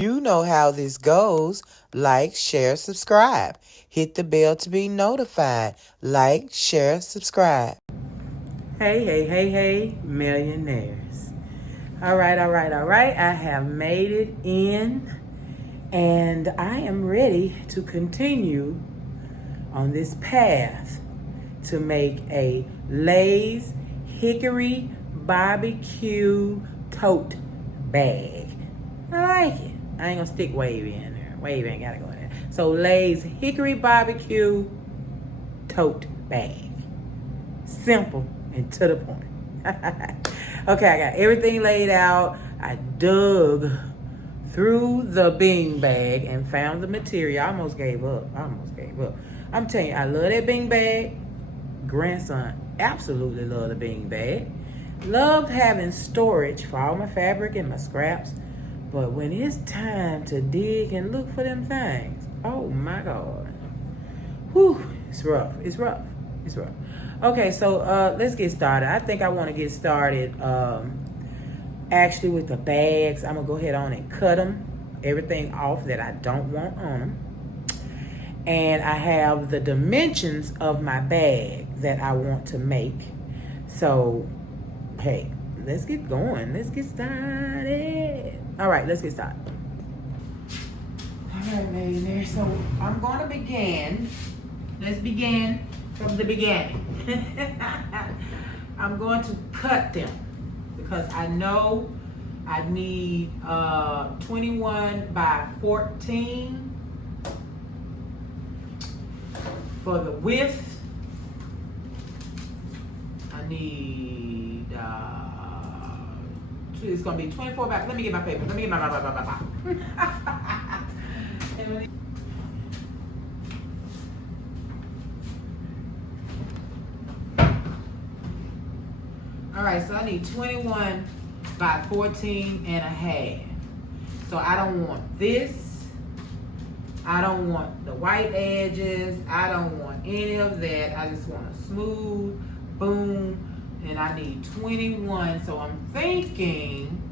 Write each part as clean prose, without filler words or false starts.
You know how this goes. Like, share, subscribe. Hit the bell to be notified. Like, share, subscribe. Hey, millionaires. All right. I have made it in, and I am ready to continue on this path to make a Lay's Hickory BBQ tote bag. I like it. I ain't gonna stick Wavy in there. Wavy ain't gotta go in there. So Lay's Hickory BBQ tote bag. Simple and to the point. Okay, I got everything laid out. I dug through the bean bag and found the material. I almost gave up. I'm telling you, I love that bean bag. Grandson absolutely love the bean bag. Love having storage for all my fabric and my scraps. But when it's time to dig and look for them things, oh my God. Whew, it's rough. Okay, so let's get started. I think I want to get started actually with the bags. I'm going to go ahead on and cut them. Everything off that I don't want on them. And I have the dimensions of my bag that I want to make. So, hey, let's get going. Let's get started. All right, let's get started. All right, millionaire. So I'm going to begin. Let's begin from the beginning. I'm going to cut them because I know I need 21 by 14 for the width. I need it's gonna be 24 by. Let me get my paper. All right, so I need 21 by 14 and a half. So I don't want this. I don't want the white edges. I don't want any of that. I just want a smooth, boom, and I need 21. So I'm thinking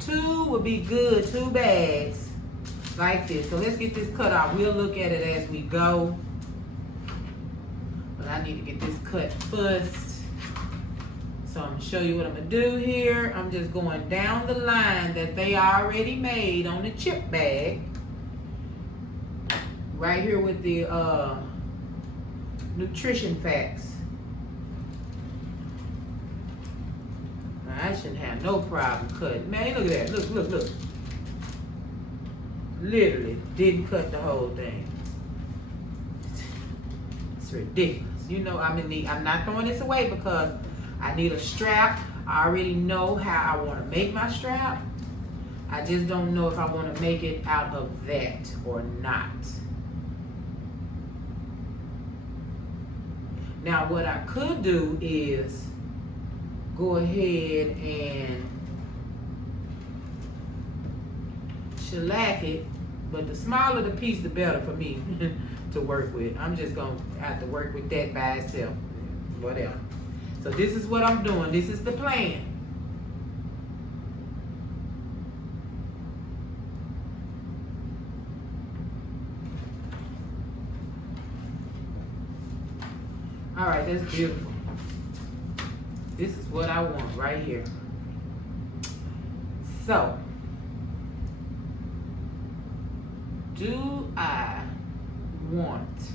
2 would be good, 2 bags like this. So let's get this cut off. We'll look at it as we go. But I need to get this cut first. So I'm gonna show you what I'm gonna do here. I'm just going down the line that they already made on the chip bag. Right here with the nutrition facts. Now, I shouldn't have no problem cutting. Man, look at that. Look. Literally didn't cut the whole thing. It's ridiculous. You know, I'm not throwing this away because I need a strap. I already know how I want to make my strap. I just don't know if I want to make it out of that or not. Now what I could do is go ahead and shellac it, but the smaller the piece, the better for me to work with. I'm just gonna have to work with that by itself, whatever. So this is what I'm doing. This is the plan. All right, that's beautiful. This is what I want right here. So, do I want...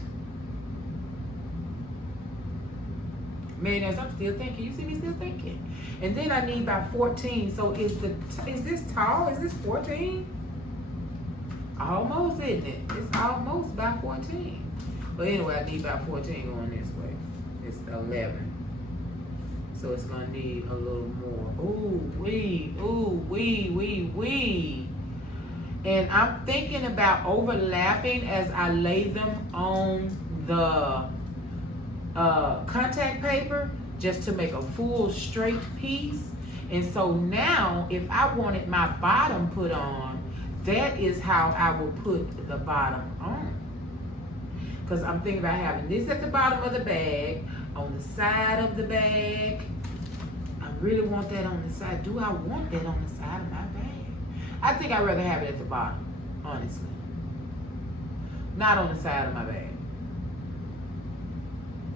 Man, as I'm still thinking. You see me still thinking. And then I need about 14. So is this tall? Is this 14? Almost, isn't it? It's almost about 14. But anyway, I need about 14 going this way. It's 11. So it's gonna need a little more. Ooh wee. And I'm thinking about overlapping as I lay them on the contact paper just to make a full straight piece. And so now if I wanted my bottom put on, that is how I will put the bottom on. Because I'm thinking about having this at the bottom of the bag, on the side of the bag. I really want that on the side. Do I want that on the side of my bag? I think I'd rather have it at the bottom, honestly. Not on the side of my bag.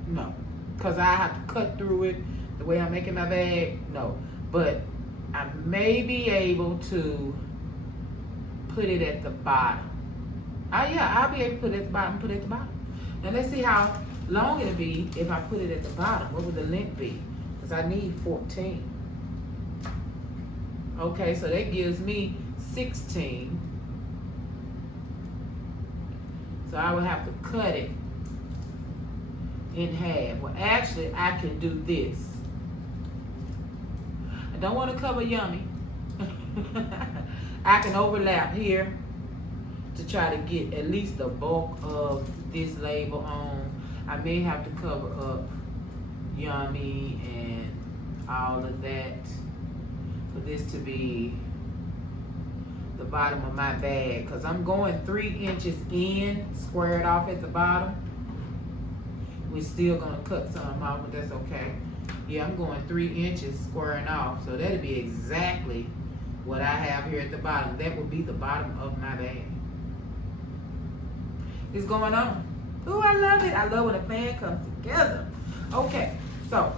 No. Because I have to cut through it the way I'm making my bag. No. But I may be able to put it at the bottom. I'll be able to put it at the bottom, put it at the bottom. Now let's see how long it'll be if I put it at the bottom. What would the length be? Because I need 14. Okay, so that gives me 16. So I would have to cut it in half. Well, actually, I can do this. I don't want to cover Yummy. I can overlap here to try to get at least the bulk of this label on. I may have to cover up Yummy and all of that for this to be the bottom of my bag, because I'm going 3 inches in, squared off at the bottom. We're still gonna cut some off, but that's okay. Yeah, I'm going 3 inches squaring off, so that'll be exactly what I have here at the bottom. That will be the bottom of my bag. It's going on. Ooh, I love it. I love when a plan comes together. Okay, so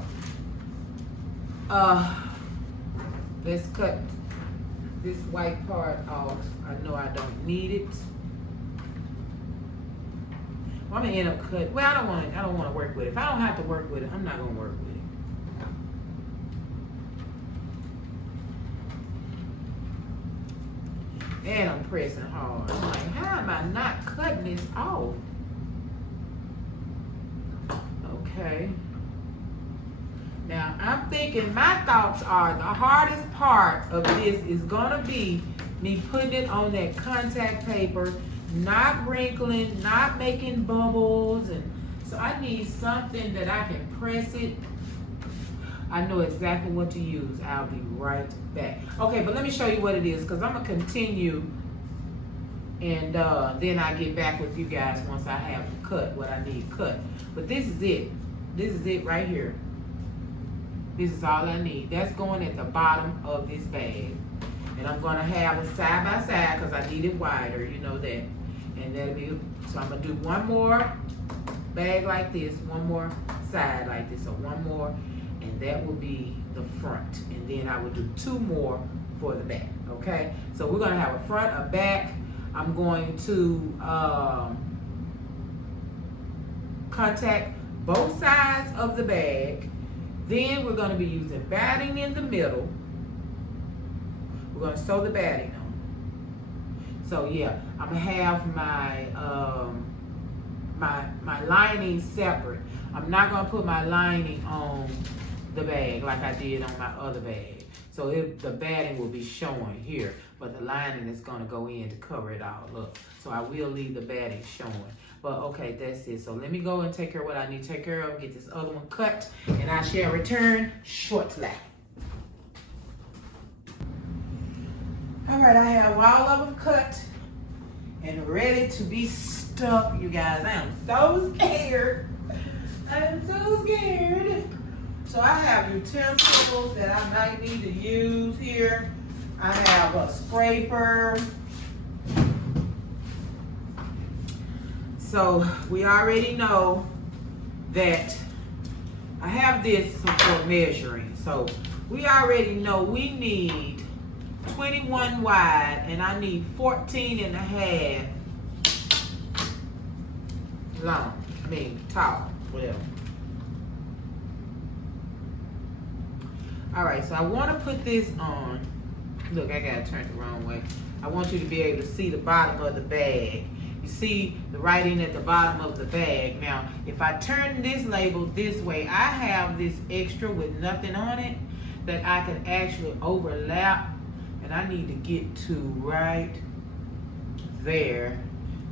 let's cut this white part off. I know I don't need it. Well, I'm gonna end up cutting. Well, I don't want to work with it. If I don't have to work with it, I'm not gonna work with it. And I'm pressing hard. I'm like, how am I not cutting this off? Okay. Now, I'm thinking, my thoughts are the hardest part of this is gonna be me putting it on that contact paper, not wrinkling, not making bubbles, and so I need something that I can press it. I know exactly what to use. I'll be right back. Okay, but let me show you what it is, because I'm gonna continue, and then I get back with you guys once I have cut what I need cut. But this is it. This is it right here. This is all I need. That's going at the bottom of this bag. And I'm gonna have it side by side because I need it wider, you know that. And that'll be, so I'm gonna do one more bag like this, one more side like this, so one more, and that will be the front. And then I will do 2 more for the back, okay? So we're gonna have a front, a back. I'm going to contact both sides of the bag. Then we're going to be using batting in the middle. We're going to sew the batting on. So yeah, I'm going to have my my lining separate. I'm not going to put my lining on the bag like I did on my other bag. So the batting will be showing here, but the lining is going to go in to cover it all up. So I will leave the batting showing. But okay, that's it. So let me go and take care of what I need to take care of, get this other one cut, and I shall return shortly. All right, I have all of them cut and ready to be stuck, you guys. I am so scared. I am so scared. So I have utensils that I might need to use here. I have a scraper. So we already know that I have this for measuring. So we already know we need 21 wide and I need 14 and a half long. I mean tall, whatever. All right, so I want to put this on. Look, I got to turn it the wrong way. I want you to be able to see the bottom of the bag. You see the writing at the bottom of the bag. Now, if I turn this label this way, I have this extra with nothing on it that I can actually overlap, and I need to get to right there.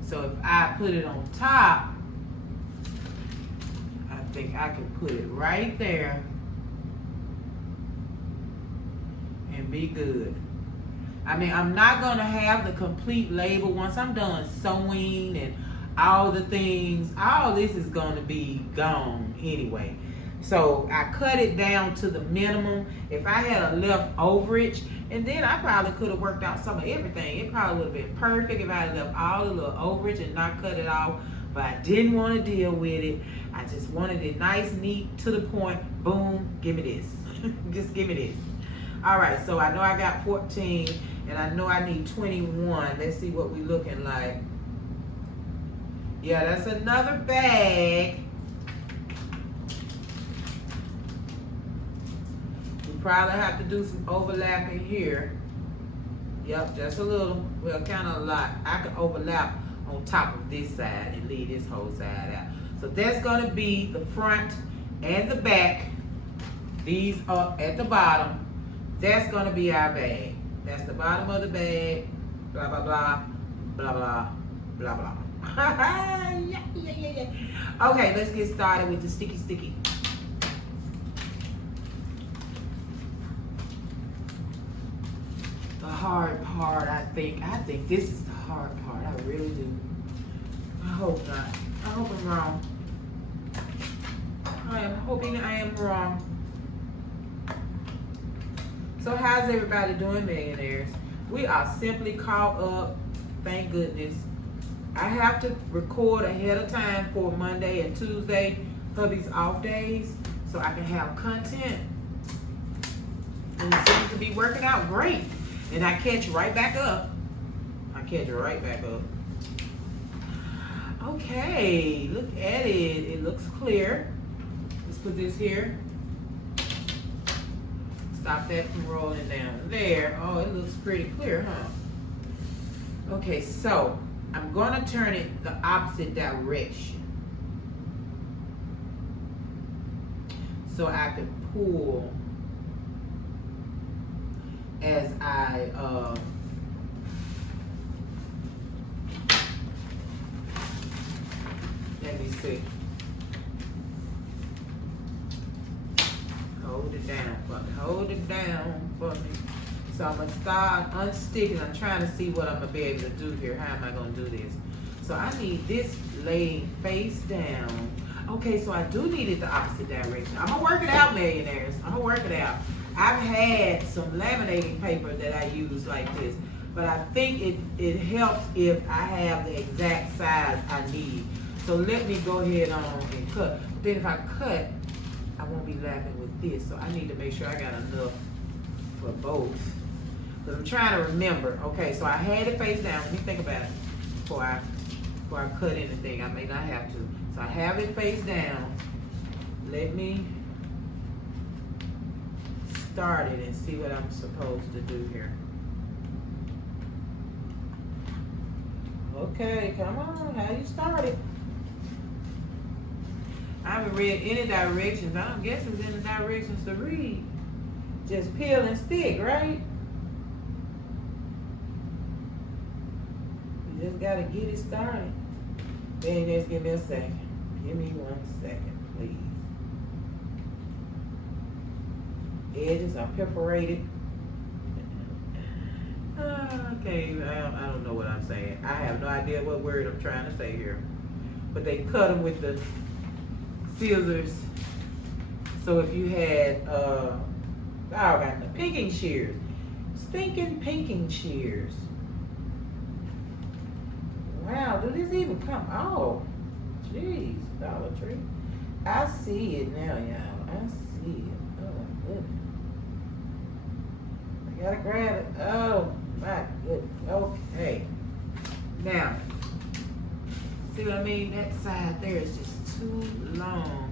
So if I put it on top, I think I can put it right there and be good. I mean, I'm not gonna have the complete label once I'm done sewing and all the things. All this is gonna be gone anyway. So I cut it down to the minimum. If I had a left overage, and then I probably could have worked out some of everything. It probably would have been perfect if I had left all the little overage and not cut it off. But I didn't want to deal with it. I just wanted it nice, neat, to the point. Boom, give me this. Just give me this. All right, so I know I got 14, and I know I need 21. Let's see what we're looking like. Yeah, that's another bag. We probably have to do some overlapping here. Yep, just a little. Well, kind of a lot. I could overlap on top of this side and leave this whole side out. So that's going to be the front and the back. These are at the bottom. That's going to be our bag. That's the bottom of the bag. Blah, blah, blah. Blah, blah, blah, blah. Yeah. Okay, let's get started with the sticky. The hard part, I think this is the hard part. I really do. I hope not. I hope I'm wrong. I am hoping I am wrong. So how's everybody doing, millionaires? We are simply caught up, thank goodness. I have to record ahead of time for Monday and Tuesday, hubby's off days, so I can have content. And it seems to be working out great. And I catch right back up. Okay, look at it. It looks clear. Let's put this here. Stop that from rolling down there. Oh, it looks pretty clear, huh? Okay, so I'm going to turn it the opposite direction so I can pull as I let me see. Hold it down for me. So I'm gonna start unsticking. I'm trying to see what I'm gonna be able to do here. How am I gonna do this? So I need this laying face down. Okay, so I do need it the opposite direction. I'm gonna work it out, millionaires. I'm gonna work it out. I've had some laminating paper that I use like this, but I think it helps if I have the exact size I need. So let me go ahead on and cut. Then if I cut, I won't be lapping with this. So I need to make sure I got enough for both. Because I'm trying to remember. Okay, so I had it face down. Let me think about it before I cut anything. I may not have to. So I have it face down. Let me start it and see what I'm supposed to do here. Okay, come on. How you start it? I haven't read any directions. I don't guess there's any directions to read. Just peel and stick, right? You just gotta get it started. Then just give me a second. Give me 1 second, please. Edges are perforated. Okay, I don't know what I'm saying. I have no idea what word I'm trying to say here. But they cut them with the scissors. So if you had, I got the pinking shears. Stinking pinking shears. Wow, do this even come? Oh, jeez, Dollar Tree. I see it now, y'all. I see it. Oh, my goodness. I gotta grab it. Oh, my goodness. Okay. Now, see what I mean? That side there is just too long,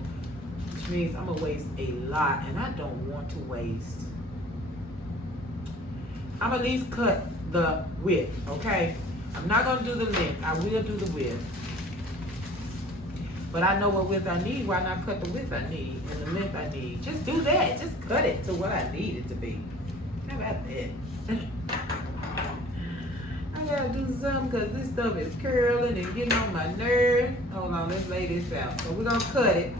which means I'm gonna waste a lot, and I don't want to waste. I'm at least cut the width, okay? I'm not gonna do the length. I will do the width. But I know what width I need. Why not cut the width I need and the length I need? Just do that. Just cut it to what I need it to be. How about that? I gotta do something because this stuff is curling and getting on my nerve. Hold on, let's lay this out. So we're gonna cut it.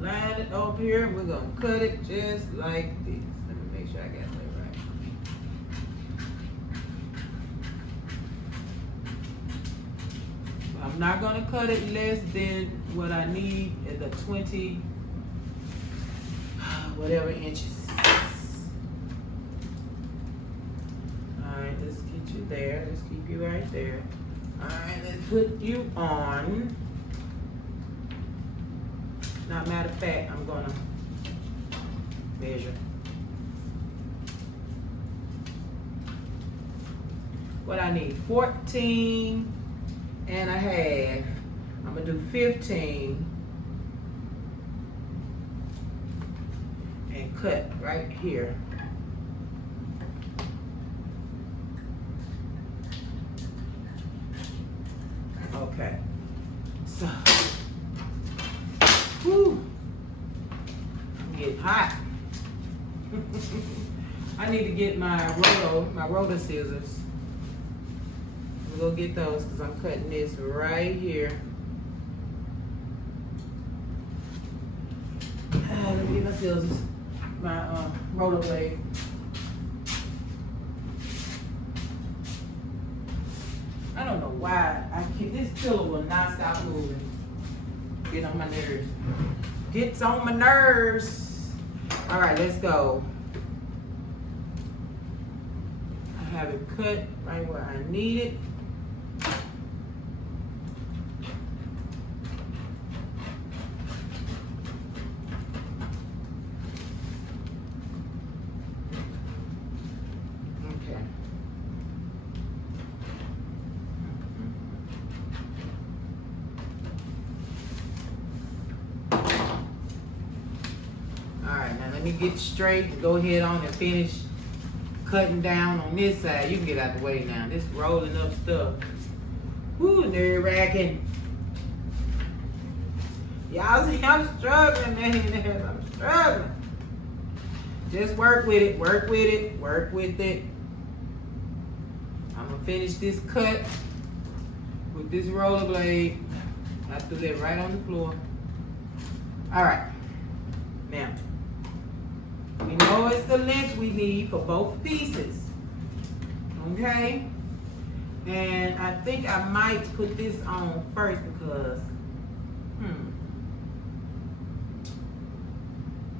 Line it up here and we're gonna cut it just like this. Let me make sure I got that right. I'm I'm not gonna cut it less than what I need at the 20, whatever inches. Alright, let's get you there. Let's keep you right there. Alright, let's put you on. Now, matter of fact, I'm gonna measure. What I need, 14 and a half. I'm gonna do 15 and cut right here. Okay, so, whew, I'm getting hot. I need to get my roller scissors. We'll go get those because I'm cutting this right here. Let me get my scissors, my roller blade. I don't know why this pillow will not stop moving. Get on my nerves. Gets on my nerves. All right, let's go. I have it cut right where I need it. Get straight and go ahead on and finish cutting down on this side. You can get out the way now. This rolling up stuff. Whoo, nerve wracking. Y'all see I'm struggling, man. I'm struggling. Just work with it, work with it, work with it. I'm gonna finish this cut with this roller blade. I threw that right on the floor. All right, now. We know it's the length we need for both pieces, okay? And I think I might put this on first because,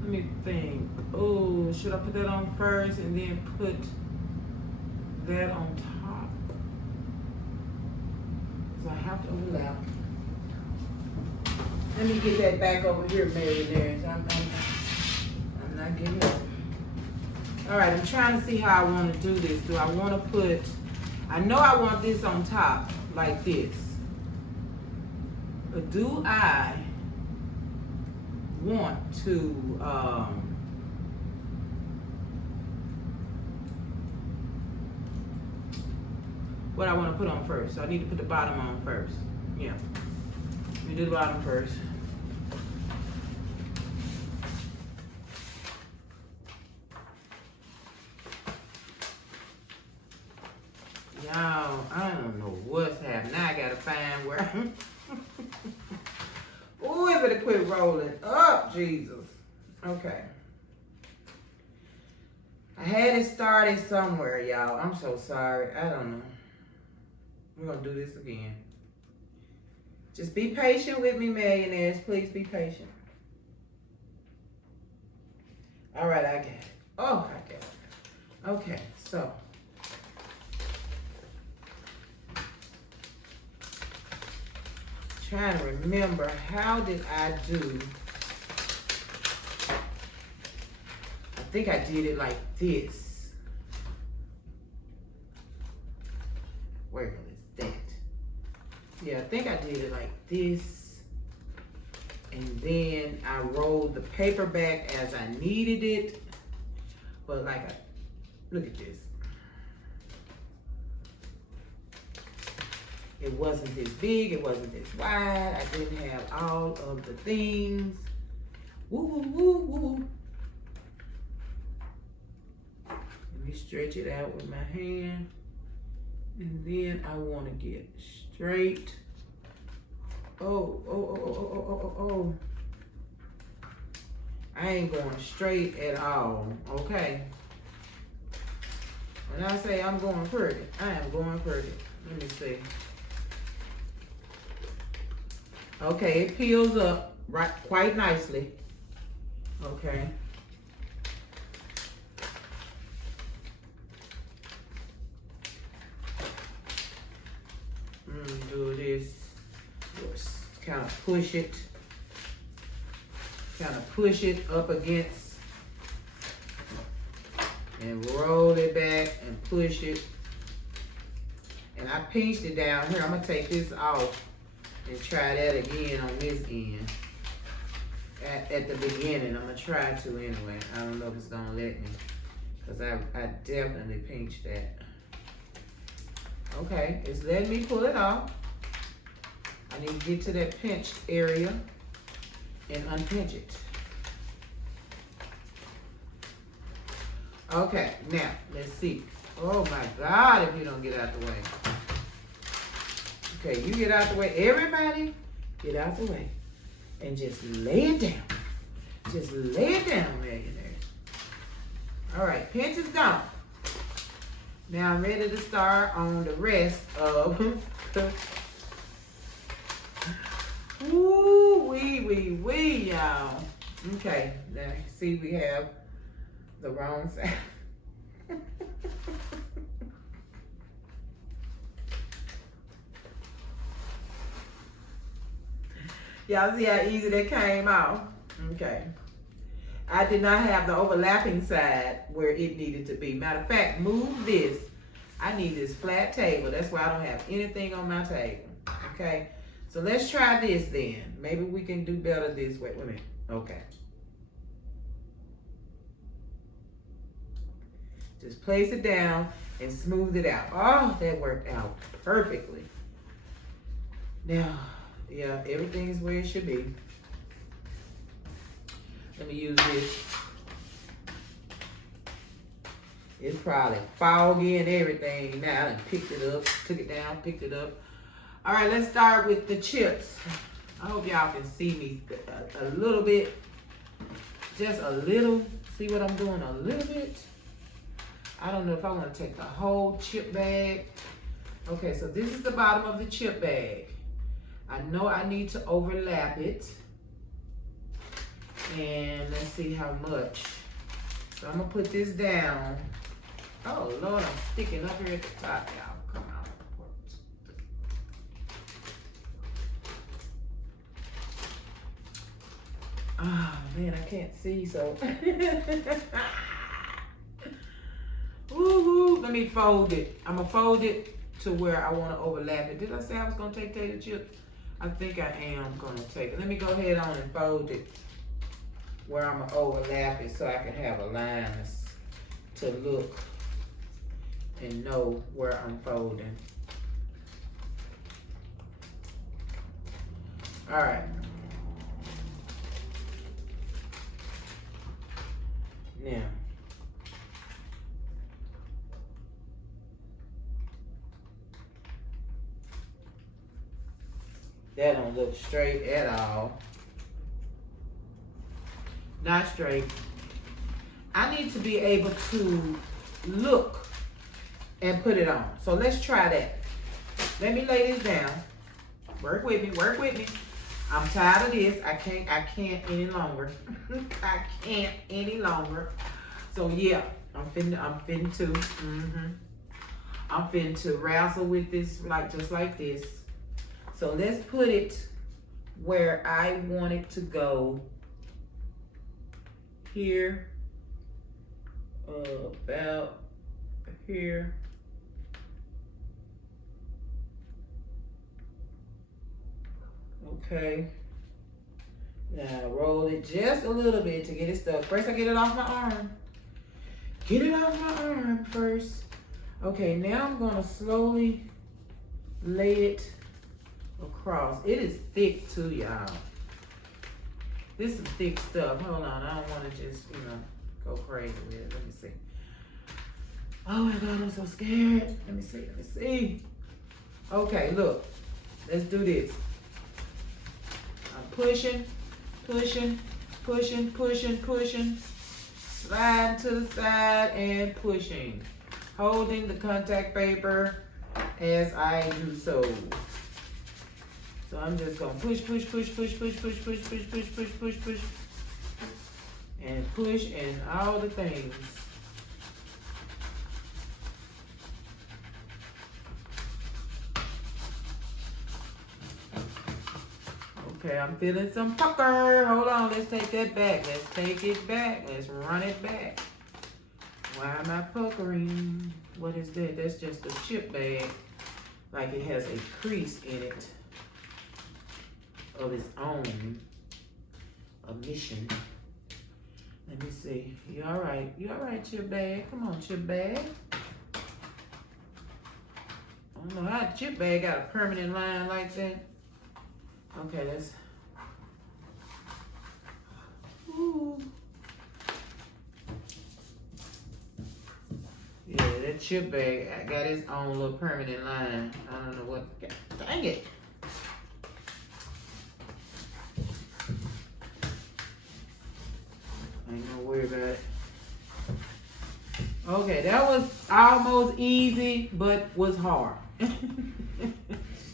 let me think. Oh, should I put that on first and then put that on top? So I have to overlap. Let me get that back over here, Mary. There. I'm not giving up. All right, I'm trying to see how I want to do this. Do I want to put, I know I want this on top like this. But do I want to, what I want to put on first? So I need to put the bottom on first. Yeah. Let me do the bottom first. Y'all, I don't know what's happening. Now I gotta find where I'm. Ooh, it better quit rolling up, Jesus. Okay. I had it started somewhere, y'all. I'm so sorry. I don't know. We're gonna do this again. Just be patient with me, millionaires. Please be patient. All right, I got it. Oh, I got it. Okay, so. Trying to remember, how did I do? I think I did it like this. Where is that? Yeah, I think I did it like this. And then I rolled the paper back as I needed it. But like, look at this. It wasn't this big, it wasn't this wide. I didn't have all of the things. Woo, woo, woo, woo. Let me stretch it out with my hand. And then I want to get straight. Oh. I ain't going straight at all, okay? When I say I'm going pretty, I am going pretty. Let me see. Okay, it peels up right quite nicely. Okay. Do this. Just kind of push it. Kind of push it up against and roll it back and push it. And I pinched it down here. I'm gonna take this off and try that again on this end. At the beginning, I'm gonna try to anyway. I don't know if it's gonna let me, because I definitely pinched that. Okay, it's letting me pull it off. I need to get to that pinched area and unpinch it. Okay, now let's see. Oh my God, if you don't get out the way. Okay, you get out the way. Everybody, get out the way. And just lay it down. Just lay it down, millionaires. All right, pinch is gone. Now I'm ready to start on the rest of the... Ooh, wee, y'all. Okay, now see we have the wrong side. Y'all see how easy that came out? Okay. I did not have the overlapping side where it needed to be. Matter of fact, move this. I need this flat table. That's why I don't have anything on my table. Okay. So let's try this then. Maybe we can do better this way. Wait a minute. Okay. Just place it down and smooth it out. Oh, that worked out perfectly. Now, yeah, everything is where it should be. Let me use this. It's probably foggy and everything now. I done picked it up, took it down, picked it up. All right, let's start with the chips. I hope y'all can see me a little bit. Just a little. See what I'm doing? A little bit. I don't know if I want to take the whole chip bag. Okay, so this is the bottom of the chip bag. I know I need to overlap it. And let's see how much. So I'm gonna put this down. Oh Lord, I'm sticking up here at the top, y'all. Come on. Oh man, I can't see, so. Woo-hoo. Let me fold it. I'm gonna fold it to where I wanna overlap it. Did I say I was gonna take tater chips? I think I am gonna take it. Let me go ahead on and fold it where I'm gonna overlap it so I can have a line to look and know where I'm folding. All right. Now, that don't look straight at all. Not straight. I need to be able to look and put it on. So let's try that. Let me lay this down. Work with me, work with me. I'm tired of this. I can't any longer. I can't any longer. So yeah, I'm finna to wrestle with this just like this. So let's put it where I want it to go. Here, about here. Okay. Now roll it just a little bit to get it stuck. First I get it off my arm. Get it off my arm first. Okay, now I'm gonna slowly lay it across. It is thick too, y'all. This is thick stuff. Hold on, I don't want to just, go crazy with it. Let me see. Oh my God, I'm so scared. Let me see. Okay, look. Let's do this. I'm pushing. Sliding to the side and pushing. Holding the contact paper as I do so. So I'm just gonna push, and push and all the things. Okay, I'm feeling some pucker. Hold on, let's take that back. Let's take it back. Let's run it back. Why am I puckering? What is that? That's just a chip bag. Like it has a crease in it of its own. A mission. Let me see. You all right? You all right, chip bag? Come on, chip bag. I don't know how chip bag got a permanent line like that. Okay, let's. Ooh. Yeah, that chip bag got its own little permanent line. I don't know what. Dang it. Ain't no worry about it. Okay, that was almost easy, but was hard.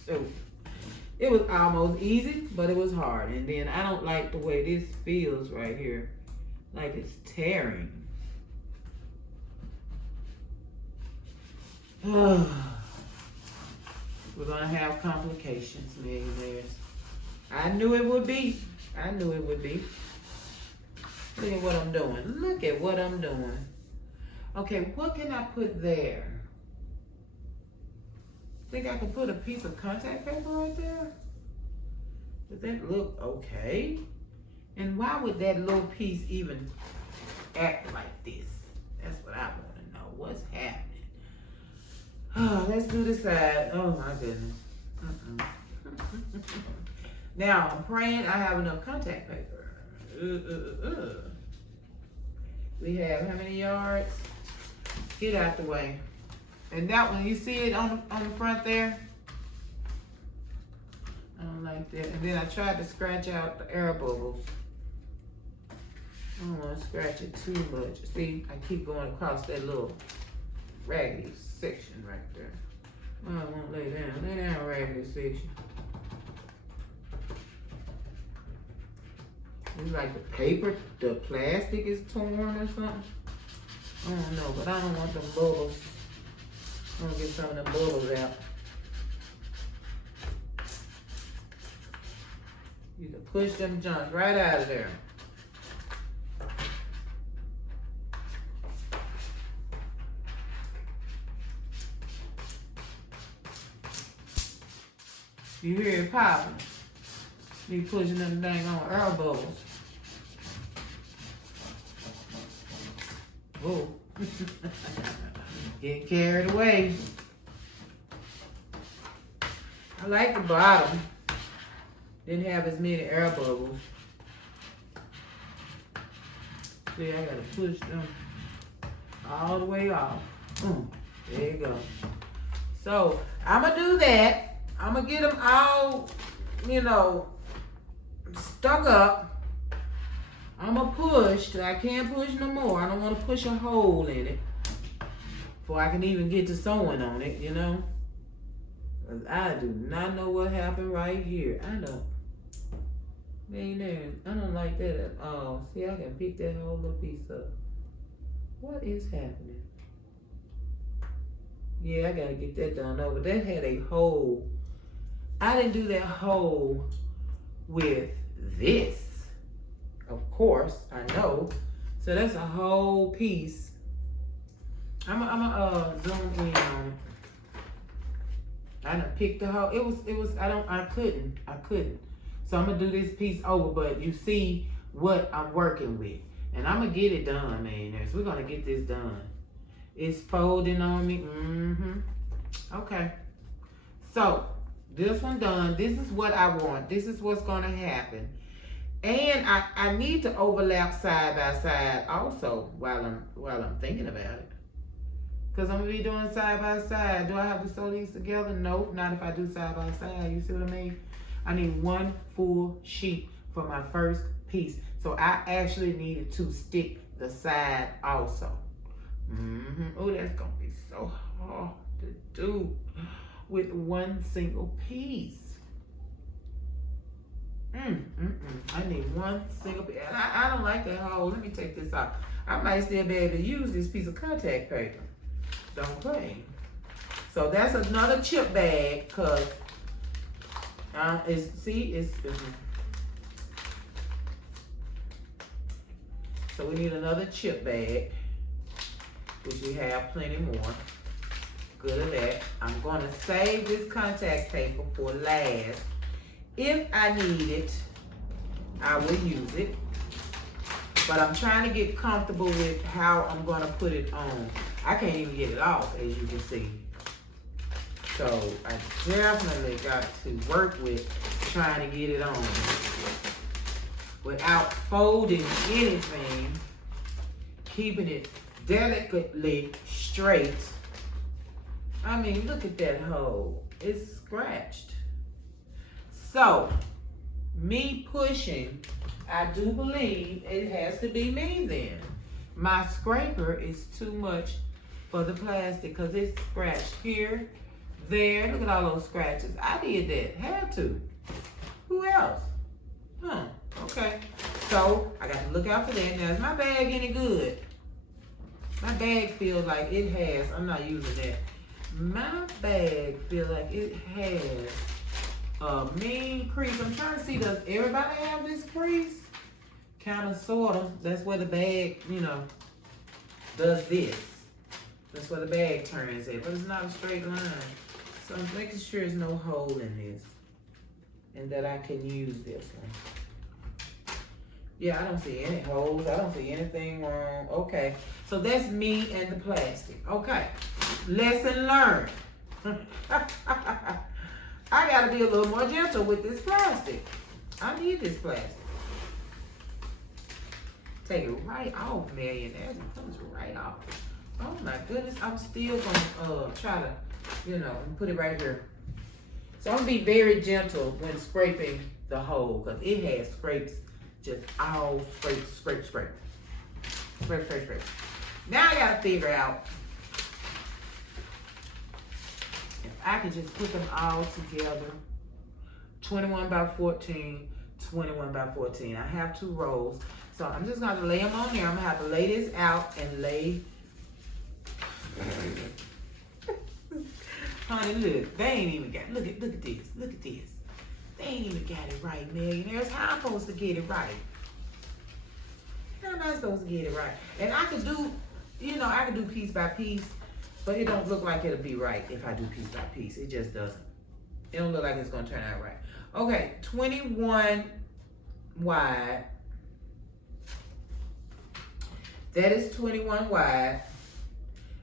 So, it was almost easy, but it was hard. And then I don't like the way this feels right here. Like it's tearing. We're gonna have complications, millionaires. I knew it would be. I knew it would be. Look at what I'm doing. Look at what I'm doing. Okay, what can I put there? Think I could put a piece of contact paper right there? Does that look okay? And why would that little piece even act like this? That's what I want to know. What's happening? Oh, let's do this side. Oh my goodness. Now, I'm praying I have enough contact paper. We have how many yards? Get out the way. And that one, you see it on the front there? I don't like that. And then I tried to scratch out the air bubbles. I don't want to scratch it too much. See, I keep going across that little raggedy section right there. Oh, I won't lay down. Lay down, raggedy section. It's like the paper, the plastic is torn or something. I don't know, but I don't want them bubbles. I'm gonna get some of the bubbles out. You can push them junks right out of there. You hear it popping. You pushing them dang on air bubbles. Oh. Getting carried away. I like the bottom. Didn't have as many air bubbles. See, I gotta push them all the way off. There you go. So, I'm gonna do that. I'm gonna get them all, stuck up. I'm gonna push till I can't push no more. I don't want to push a hole in it before I can even get to sewing on it, Because I do not know what happened right here. I don't. Man, I don't like that at all. See, I can pick that whole little piece up. What is happening? Yeah, I gotta get that done over. That had a hole. I didn't do that hole with this. Of course, I know. So that's a whole piece. I'm zoom in on it. I done picked the whole. I couldn't. So I'm gonna do this piece over, but you see what I'm working with. And I'm gonna get it done, man. So we're gonna get this done. It's folding on me. Okay. So this one done. This is what I want. This is what's gonna happen. And I need to overlap side by side also while I'm thinking about it. Because I'm gonna be doing side by side. Do I have to sew these together? Nope, not if I do side by side. You see what I mean? I need one full sheet for my first piece. So I actually needed to stick the side also. Oh, that's gonna be so hard to do with one single piece. I need one single piece. I don't like that hole. Let me take this out. I might still be able to use this piece of contact paper. Don't play. So that's another chip bag, cause so we need another chip bag, which we have plenty more. Good of that. I'm gonna save this contact paper for last. If I need it, I will use it. But I'm trying to get comfortable with how I'm gonna put it on. I can't even get it off, as you can see. So I definitely got to work with trying to get it on without folding anything, keeping it delicately straight. I mean, look at that hole. It's scratched. So, me pushing, I do believe it has to be me then. My scraper is too much for the plastic because it's scratched here, there. Look at all those scratches. I did that. Had to. Who else? Huh. Okay. So, I got to look out for that. Now, is my bag any good? My bag feels like it has, I'm not using that. My bag feels like it has a mean crease. I'm trying to see, does everybody have this crease? Kind of, sort of. That's where the bag, does this. That's where the bag turns at, but it's not a straight line. So I'm making sure there's no hole in this and that I can use this one. Yeah, I don't see any holes. I don't see anything wrong. Okay, so that's me and the plastic. Okay, lesson learned. I gotta be a little more gentle with this plastic. I need this plastic. Take it right off, millionaires. It comes right off. Oh my goodness, I'm still gonna try to, put it right here. So I'm gonna be very gentle when scraping the hole because it has scrapes, just all scrape. Scrape. Now I gotta figure out if I can just put them all together. 21 by 14, 21 by 14. I have 2 rows. So I'm just gonna lay them on there. I'm gonna have to lay this out and lay. Honey, look, they ain't even got, look at this. They ain't even got it right, millionaires. How am I supposed to get it right? How am I supposed to get it right? And I could do, I could do piece by piece, but it don't look like it'll be right if I do piece by piece. It just doesn't. It don't look like it's gonna turn out right. Okay, 21 wide. That is 21 wide.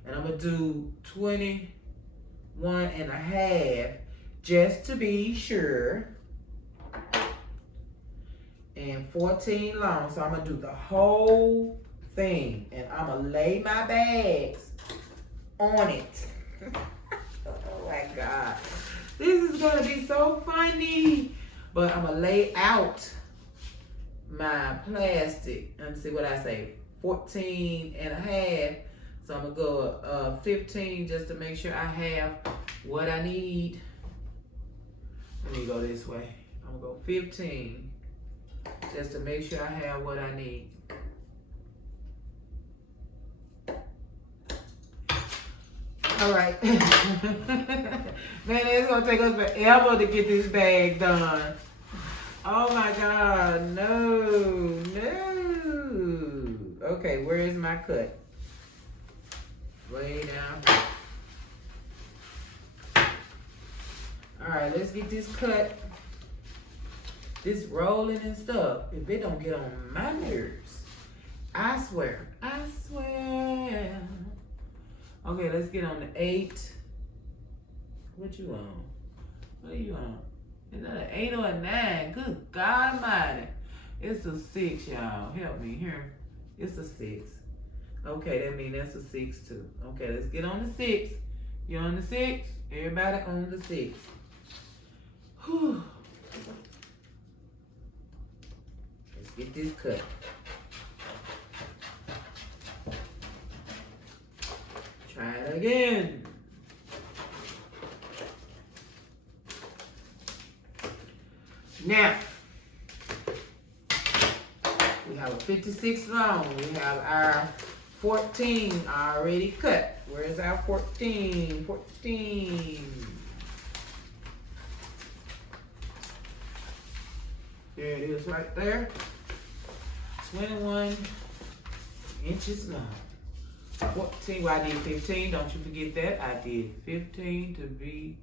And I'm gonna do 21 and a half just to be sure. And 14 long. So I'm gonna do the whole thing. And I'm gonna lay my bags on it. Oh my God. This is gonna be so funny. But I'm gonna lay out my plastic. Let me see what I say. 14 and a half. So I'm gonna go 15 just to make sure I have what I need. Let me go this way. I'm gonna go 15 just to make sure I have what I need. All right. Man, it's gonna take us forever to get this bag done. Oh my God, no. Okay, where is my cut? Way down. All right, let's get this cut. This rolling and stuff, if it don't get on my nerves, I swear. Okay, let's get on the 8. What you on? What are you on? Is that an 8 or a 9? Good God Almighty. It's a 6, y'all. Help me here. It's a 6. Okay, that means that's a 6 too. Okay, let's get on the 6. You on the 6? Everybody on the 6. Whew. Let's get this cut. Try it again. Now, have a 56 long. We have our 14 already cut. Where's our 14? 14. There it is right there. 21 inches long. 14, well, I did 15. Don't you forget that. I did 15 to be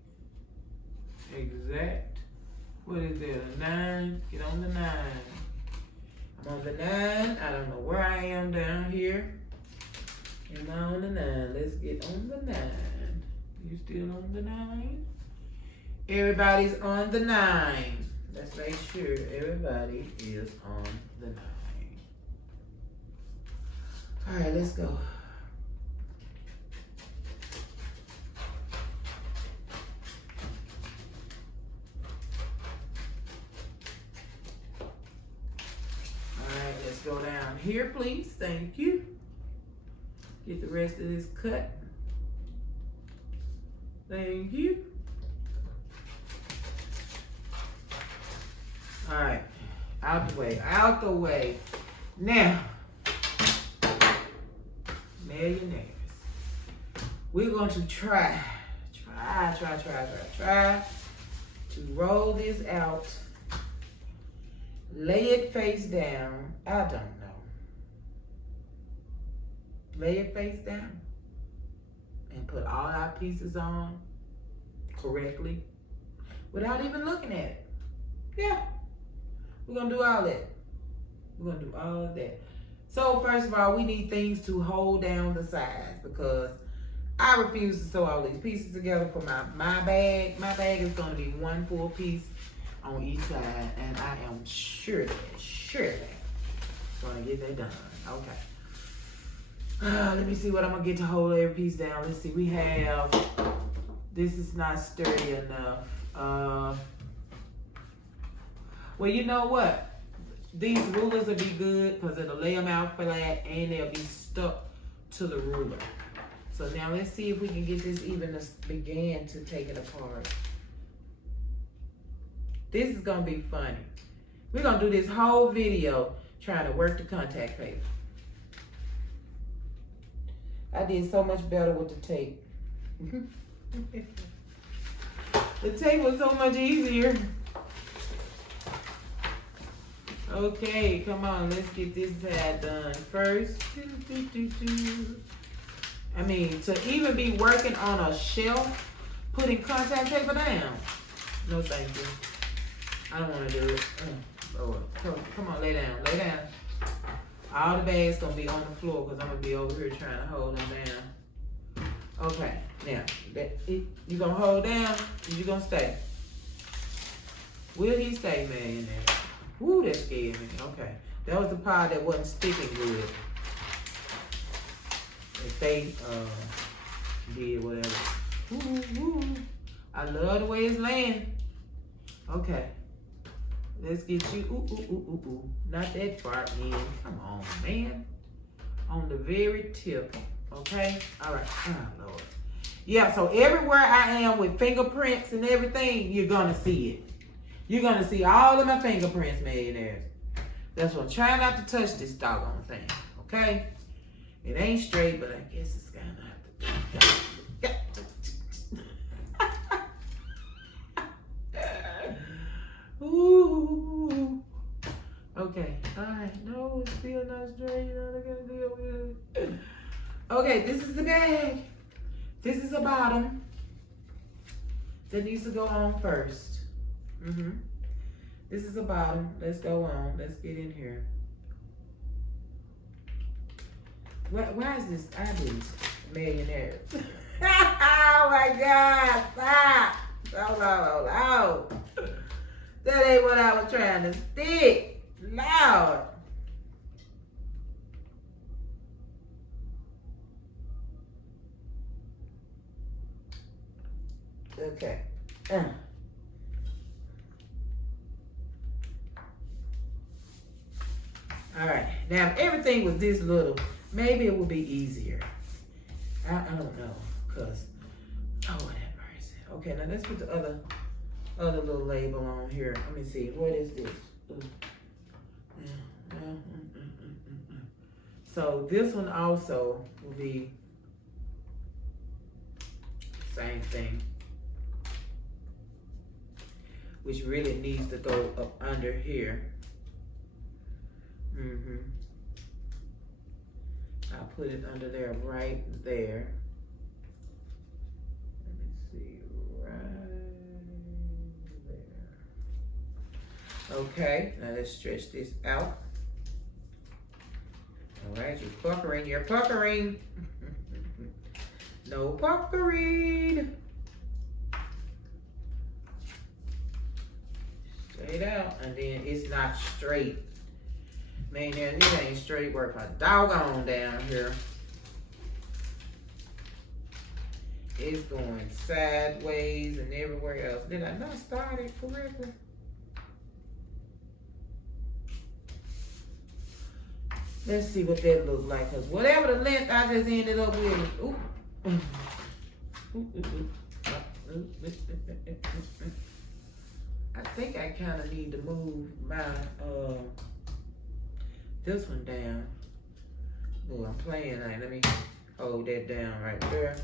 exact. What is it? A 9? Get on the 9. I'm on the 9. I don't know where I am down here. Am I on the 9? Let's get on the 9. You still on the 9? Everybody's on the 9. Let's make sure everybody is on the 9. All right, let's go. Go down here, please. Thank you. Get the rest of this cut. Thank you. All right. Out the way. Out the way. Now, millionaires. We're going to try to roll this out. Lay it face down. I don't know. Lay it face down and put all our pieces on correctly without even looking at it. Yeah, we're gonna do all that. We're gonna do all of that. So first of all, we need things to hold down the sides because I refuse to sew all these pieces together for my bag. My bag is gonna be one full piece on each side, and I am sure that gonna get that done. Okay. Let me see what I'm gonna get to hold every piece down. Let's see. We have. This is not sturdy enough. Well, you know what? These rulers will be good because it'll lay them out flat and they'll be stuck to the ruler. So now let's see if we can get this even to begin to take it apart. This is gonna be funny. We're gonna do this whole video trying to work the contact paper. I did so much better with the tape. The tape was so much easier. Okay, come on, let's get this side done first. I mean, to even be working on a shelf, putting contact paper down. No, thank you. I don't want to do it. Lord. Come on, lay down, lay down. All the bags gonna be on the floor because I'm gonna be over here trying to hold them down. Okay, now, you gonna hold down or you gonna stay? Will he stay, millionaire? Woo, that scared me. Okay, that was the part that wasn't sticking good. If they did whatever. Ooh. I love the way it's laying. Okay. Let's get you, ooh. Not that far in. Come on, man. On the very tip, okay? All right, oh, Lord. Yeah, so everywhere I am with fingerprints and everything, you're gonna see it. You're gonna see all of my fingerprints, millionaires. That's why I'm trying not to touch this doggone thing, okay? It ain't straight, but I guess it's gonna have to. Ooh. Okay. All right. No, it's still not straight. You know, I gotta deal with it. Okay, this is the bag. This is the bottom that needs to go on first. This is the bottom. Let's go on. Let's get in here. Why is this? I didn't. Millionaires. Oh my God. Stop. Hold on. That ain't what I was trying to stick. Lord. Okay. All right. Now, if everything was this little, maybe it would be easier. I don't know, because, oh, that mercy. Okay, now let's put the other little label on here. Let me see. What is this? So this one also will be same thing, which really needs to go up under here. I'll put it under there, right there. Let me see, right there. Okay, now let's stretch this out. All right, you're puckering. No puckering. Straight out, and then it's not straight. Man, it ain't straight work a doggone down here. It's going sideways and everywhere else. Did I not start it correctly? Let's see what that looks like. Because whatever the length I just ended up with. Ooh. I think I kind of need to move my this one down. Oh, I'm playing. Right. Let me hold that down right there.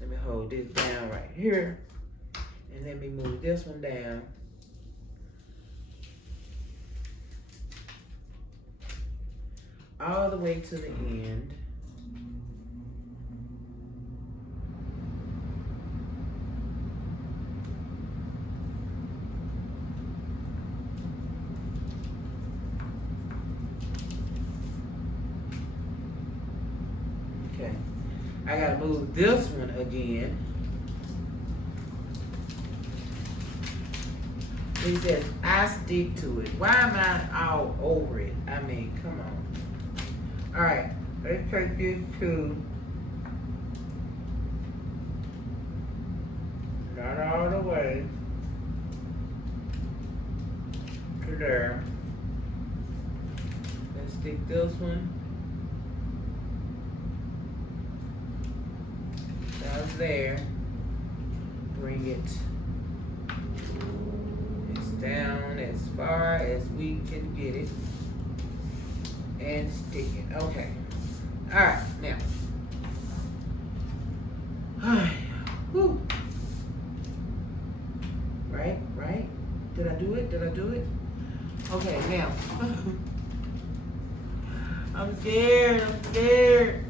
Let me hold this down right here. And let me move this one down. All the way to the end. Okay, I gotta move this one again. He says, I stick to it. Why am I all over it? I mean, come on. All right, let's take this to, not all the way, to there. Let's stick this one down there. Bring it down as far as we can get it. And stick it. Okay. All right. Now. Whew. Right. Right. Did I do it? Did I do it? Okay. Now. I'm scared. I'm scared.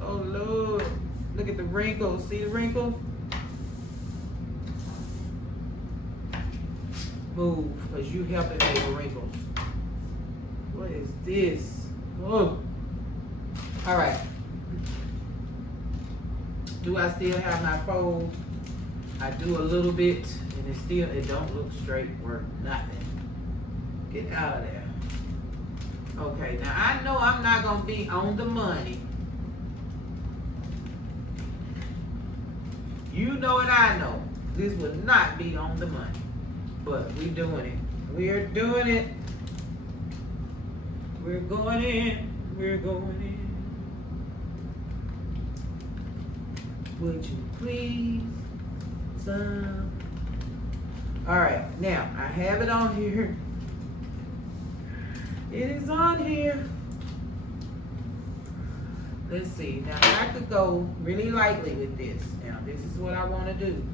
Oh Lord. Look at the wrinkles. See the wrinkles? Move, because you helping make the wrinkles. What is this? Oh. All right. Do I still have my fold? I do a little bit, and it don't look straight work nothing. Get out of there. Okay, now I know I'm not gonna be on the money. You know and I know this would not be on the money, but we're doing it. We're doing it. We're going in, we're going in. Would you please, son? All right, now I have it on here. It is on here. Let's see, now I could go really lightly with this. Now this is what I want to do.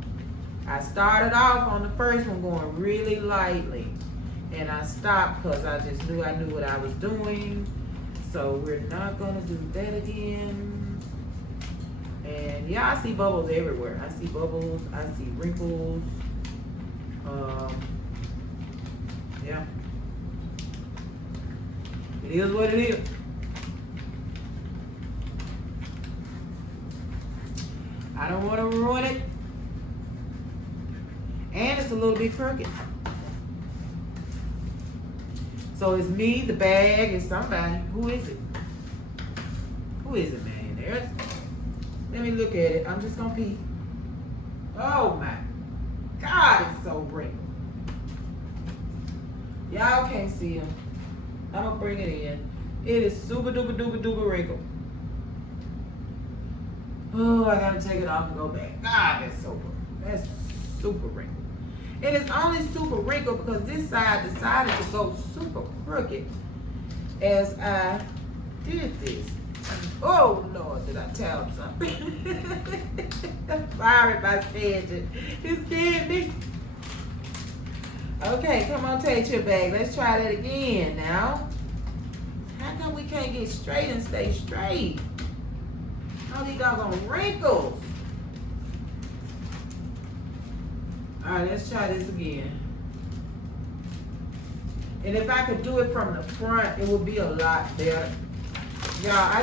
I started off on the first one going really lightly. And I stopped because I just knew I knew what I was doing. So we're not gonna do that again. And yeah, I see bubbles everywhere. I see bubbles, I see wrinkles. Yeah. It is what it is. I don't want to ruin it. And it's a little bit crooked. So it's me, the bag, it's somebody. Who is it? Who is it, man? Let me look at it. I'm just gonna peek. Oh my God, it's so wrinkled. Y'all can't see him. I'm gonna bring it in. It is super duper duper duper wrinkled. Oh, I gotta take it off and go back. God, that's super wrinkled. It is only super wrinkled because this side decided to go super crooked as I did this. Oh Lord, did I tell him something? Sorry if I said it. You scared me. Okay, come on, take your bag. Let's try that again now. How come we can't get straight and stay straight? All these doggone wrinkles. Alright, let's try this again. And if I could do it from the front, it would be a lot better. Y'all, I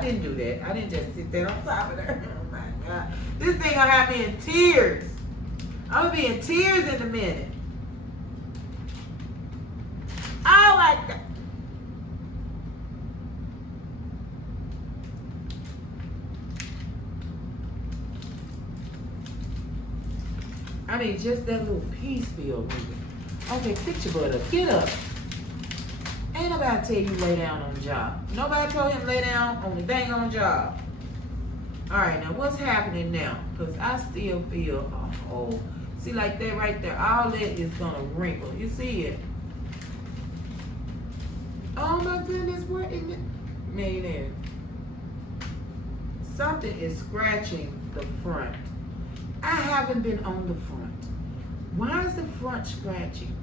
didn't do that. I didn't just sit there on top of her. Oh my God. This thing gonna have me in tears. I'm gonna be in tears in a minute. Oh my God. I mean, just that little piece feel moving. Okay, fix your butt up. Get up. Ain't nobody tell you lay down on the job. Nobody told him lay down on the dang on job. All right, now what's happening now? Because I still feel a whole, see like that right there, all that is gonna wrinkle. You see it? Oh my goodness, what is it? Man, something is scratching the front. I haven't been on the front. Why is the front scratching?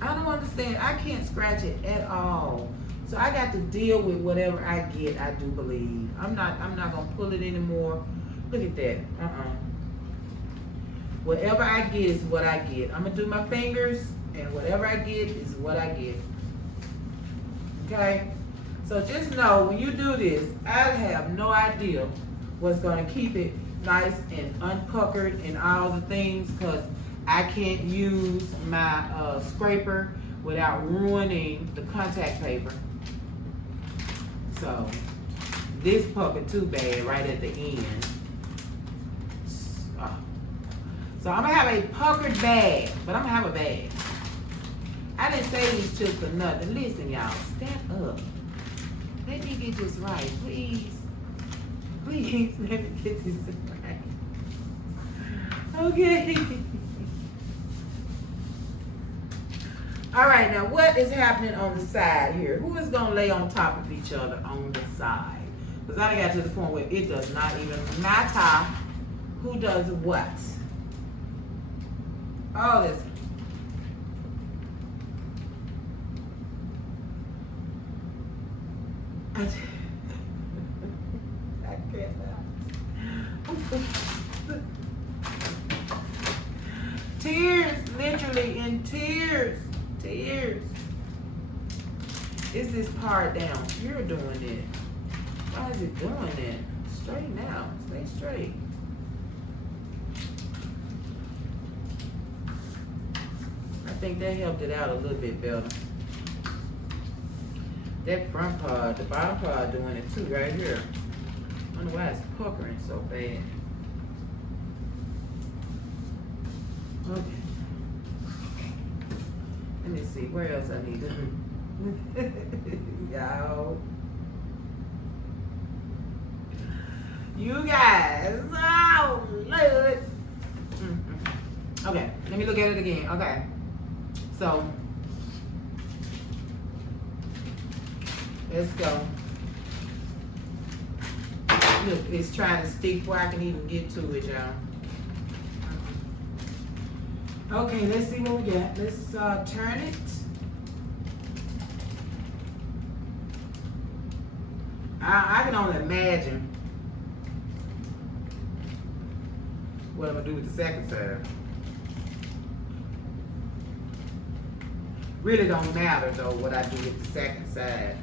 I don't understand. I can't scratch it at all. So I got to deal with whatever I get, I do believe. I'm not gonna pull it anymore. Look at that. Whatever I get is what I get. I'm gonna do my fingers, and whatever I get is what I get. Okay? So just know when you do this, I have no idea what's gonna keep it nice and unpuckered and all the things, because I can't use my scraper without ruining the contact paper. So this puckered too bad right at the end. So I'm gonna have a puckered bag, but I'm gonna have a bag. I didn't say these chips for nothing. Listen, y'all, step up. Let me get this right, please. Please, let me get this right. Okay. All right, now what is happening on the side here? Who is gonna lay on top of each other on the side? Because I got to the point where it does not even matter who does what. All this. I cannot. Tears, literally in tears. Tears. Is this part down? You're doing it. Why is it doing it? Straighten out. Stay straight. I think that helped it out a little bit better. That front part, the bottom part doing it too right here. I don't know why it's puckering so bad. Okay. Let me see, where else I need to y'all. You guys, oh Lord. Okay, let me look at it again. Okay. So let's go. Look, it's trying to stick before I can even get to it, y'all. Okay, let's see what we got. Let's turn it. I can only imagine what I'm gonna do with the second side. Really don't matter though what I do with the second side.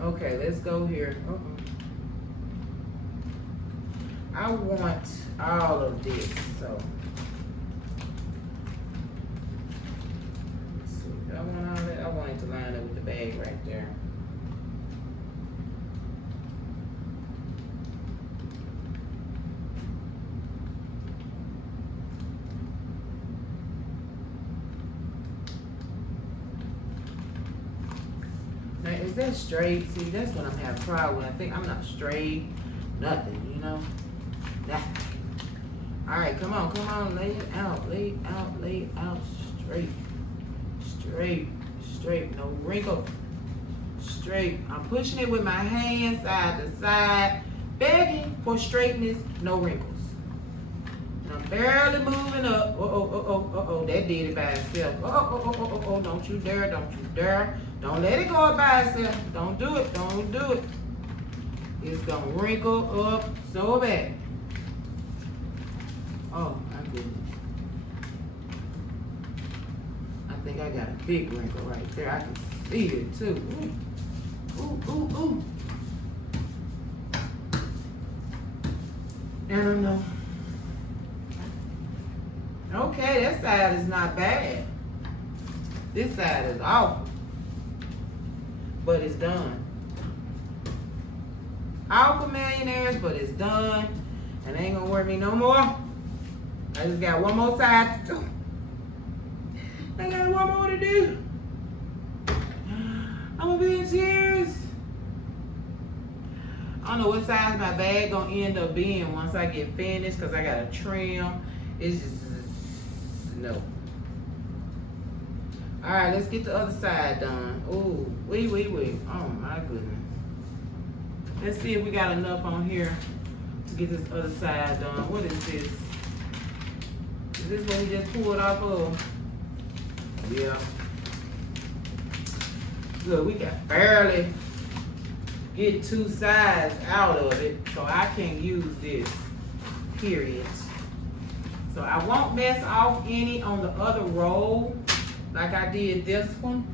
Okay, let's go here. I want all of this, so. Let's see, I want all that. I want it to line up with the bag right there. Now, is that straight? See, that's what I'm having a problem with. I think I'm not straight, nothing, you know? Nothing. All right, come on, lay it out, lay it out, straight, straight, straight, no wrinkle. Straight. I'm pushing it with my hand side to side, begging for straightness, no wrinkles. And I'm barely moving up. Uh-oh, that did it by itself. Oh, don't you dare, don't you dare. Don't let it go by itself. Don't do it, don't do it. It's gonna wrinkle up so bad. Oh, my goodness. I think I got a big wrinkle right there. I can see it too. Ooh. I don't know. Okay, that side is not bad. This side is awful. But it's done. Awful millionaires, but it's done. And it ain't gonna work me no more. I just got one more side to do. I got one more to do. I'm gonna be in tears. I don't know what size my bag gonna end up being once I get finished, because I gotta trim. It's just, no. All right, let's get the other side done. Ooh, wait. Oh my goodness. Let's see if we got enough on here to get this other side done. What is this? Is this what we just pulled off of? Yeah. Look, we can barely get two sides out of it, so I can't use this, period. So I won't mess off any on the other roll like I did this one.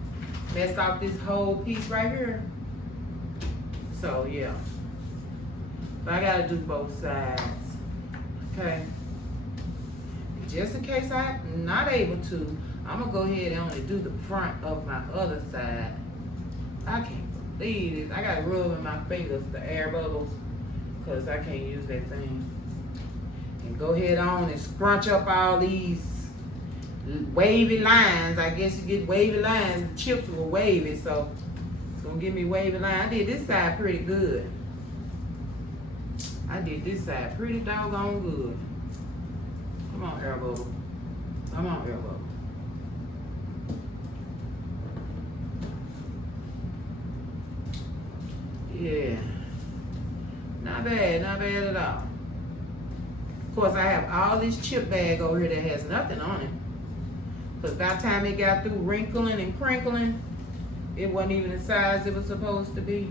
Messed off this whole piece right here. So yeah. But I gotta do both sides. Okay. Just in case I'm not able to, I'm gonna go ahead and only do the front of my other side. I can't believe it. I gotta rub in my fingers the air bubbles, because I can't use that thing. And go ahead on and scrunch up all these wavy lines. I guess you get wavy lines. The chips were wavy, so it's gonna give me wavy lines. I did this side pretty good. I did this side pretty doggone good. Come on, air bubble. Come on, air bubble. Yeah. Not bad at all. Of course, I have all this chip bag over here that has nothing on it. Because by the time it got through wrinkling and crinkling, it wasn't even the size it was supposed to be.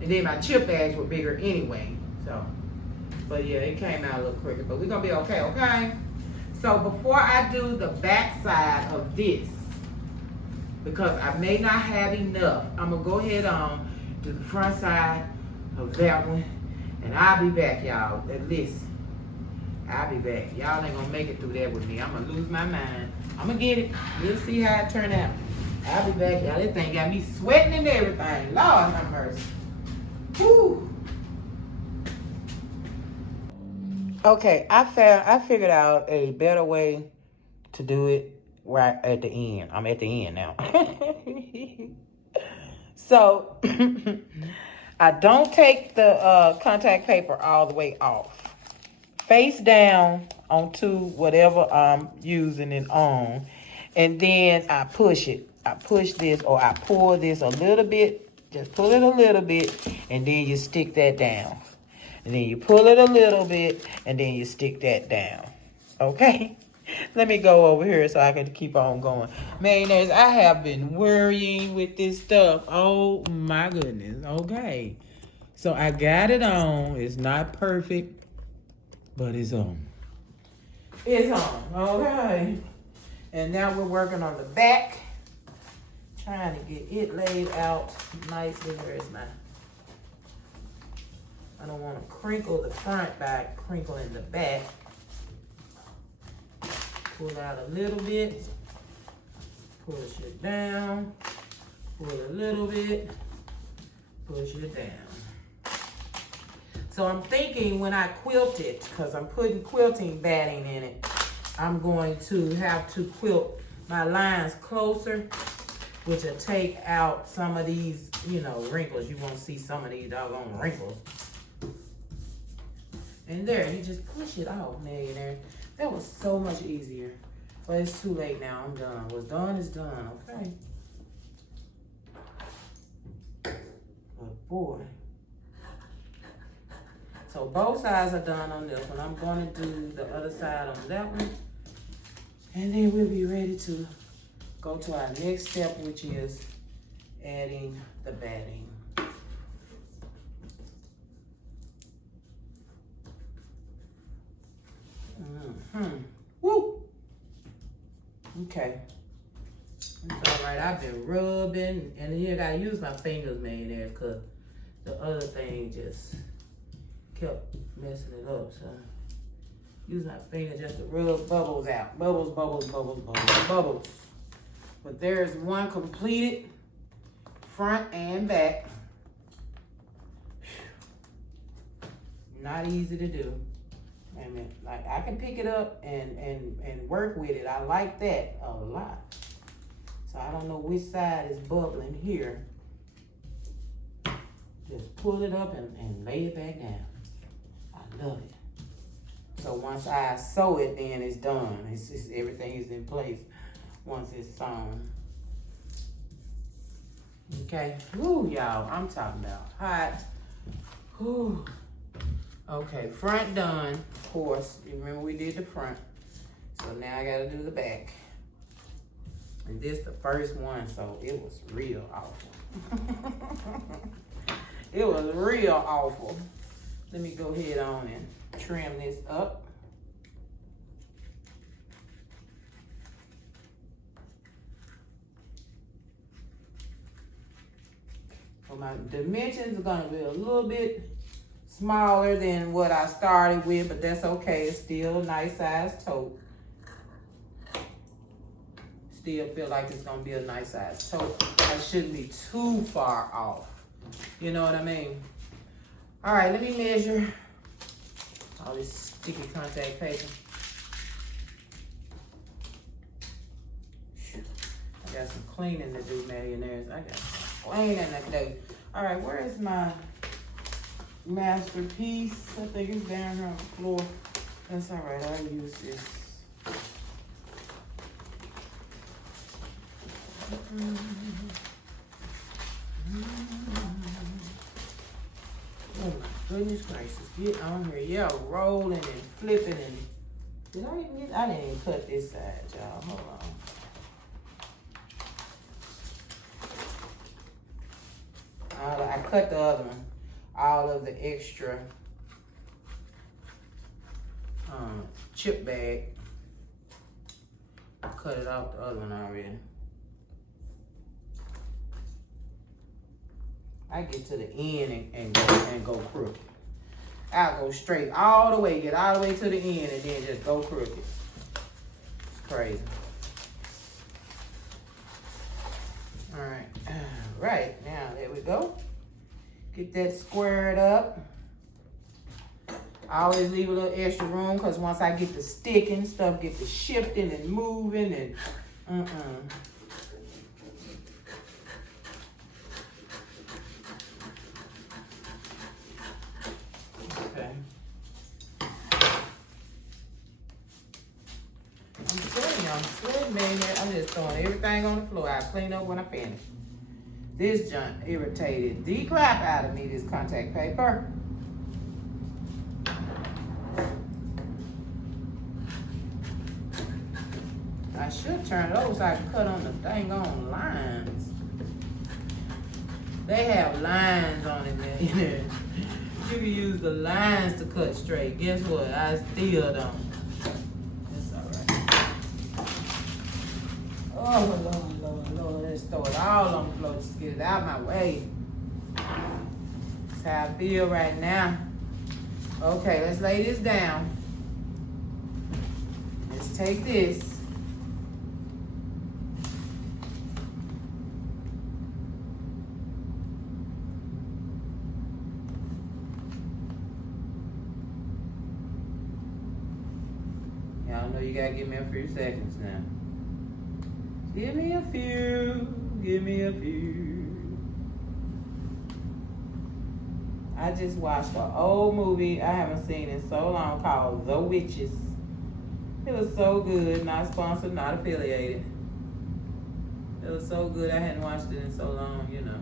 And then my chip bags were bigger anyway. So, but yeah, it came out a little crooked. But we're going to be okay? So before I do the back side of this, because I may not have enough, I'm going to go ahead on do the front side of that one. And I'll be back, y'all. Listen. I'll be back. Y'all ain't gonna make it through that with me. I'm gonna lose my mind. I'm gonna get it. We'll see how it turn out. I'll be back, y'all. This thing got me sweating and everything. Lord have mercy. Whew. Okay, I figured out a better way to do it right at the end. I'm at the end now. So I don't take the contact paper all the way off. Face down onto whatever I'm using it on. And then I push it. I push this, or I pull this a little bit. Just pull it a little bit, and then you stick that down. And then you pull it a little bit, and then you stick that down. Okay? Let me go over here so I can keep on going. Millionaires, I have been worrying with this stuff. Oh, my goodness. Okay. So I got it on. It's not perfect, but it's on. It's on. Okay. And now we're working on the back. Trying to get it laid out nicely. Where is my... I don't want to crinkle the front by crinkling the back. Pull out a little bit. Push it down. Pull a little bit. Push it down. So I'm thinking when I quilt it, because I'm putting quilting batting in it, I'm going to have to quilt my lines closer, which will take out some of these, you know, wrinkles. You won't see some of these doggone wrinkles. And there, you just push it off, millionaire. That was so much easier. But it's too late now. I'm done. What's done is done, okay? boy. So both sides are done on this one. I'm going to do the other side on that one. And then we'll be ready to go to our next step, which is adding the batting. Woo! Okay. It's all right. I've been rubbing, and then I gotta use my fingers, man, there, because the other thing just kept messing it up. So use my finger just to rub bubbles out. Bubbles, bubbles, bubbles, bubbles, bubbles. But there's one completed, front and back. Not easy to do. I mean, like, I can pick it up and work with it. I like that a lot. So I don't know which side is bubbling here. Just pull it up and lay it back down. I love it. So once I sew it, then it's done. It's just, everything is in place once it's sewn. Okay. Woo, y'all. I'm talking about hot. Whew. Okay, front done, of course. You remember we did the front. So now I gotta do the back. And this the first one, so it was real awful. It was real awful. Let me go ahead on and trim this up. So my dimensions are gonna be a little bit smaller than what I started with, but that's okay. It's still a nice size tote. Still feel like it's gonna be a nice size tote. I shouldn't be too far off. You know what I mean? All right, let me measure all this sticky contact paper. I got some cleaning to do, millionaires. I got some cleaning to do. All right, where is my masterpiece? I think it's down here on the floor. That's all right, I'll use this. Oh my goodness gracious, get on here. Yeah, rolling and flipping and did I even get, I didn't even cut this side, y'all. Hold on. I cut the other one. All of the extra chip bag. I cut it off the other one already. I get to the end and go crooked. I'll go straight all the way, get all the way to the end and then just go crooked. It's crazy. All right, now there we go. Get that squared up. I always leave a little extra room because once I get to sticking, stuff get to shifting and moving and Okay. I'm telling you, I'm sweating, man. I'm just throwing everything on the floor. I'll clean up when I finish. This junk irritated the crap out of me, this contact paper. I should turn it over so I can cut on the dang on lines. They have lines on it, man. You can use the lines to cut straight. Guess what? I still don't. It's all right. Oh, Lord, Lord, Lord. Let's throw it all on the floor. Just get it out of my way. That's how I feel right now. Okay, let's lay this down. Let's take this. Y'all know you gotta give me a few seconds now. Give me a few. Give me a few. I just watched an old movie I haven't seen in so long called The Witches. It was so good. Not sponsored, not affiliated. It was so good I hadn't watched it in so long, you know.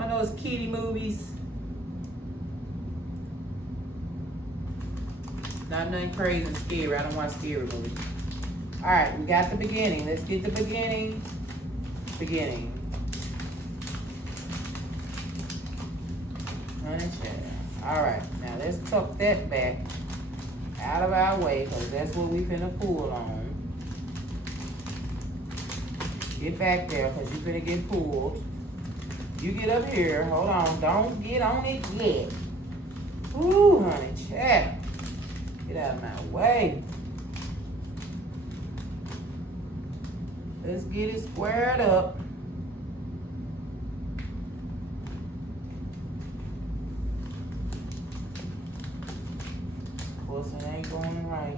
One of those kiddie movies. Not nothing crazy and scary. I don't watch scary movies. All right, we got the beginning. Let's get the beginning. Beginning. All right, now let's tuck that back out of our way, because that's what we finna pull on. Get back there, because you finna get pulled. You get up here. Hold on. Don't get on it yet. Ooh, honey, check. Get out of my way. Let's get it squared up. Of course, it ain't going right.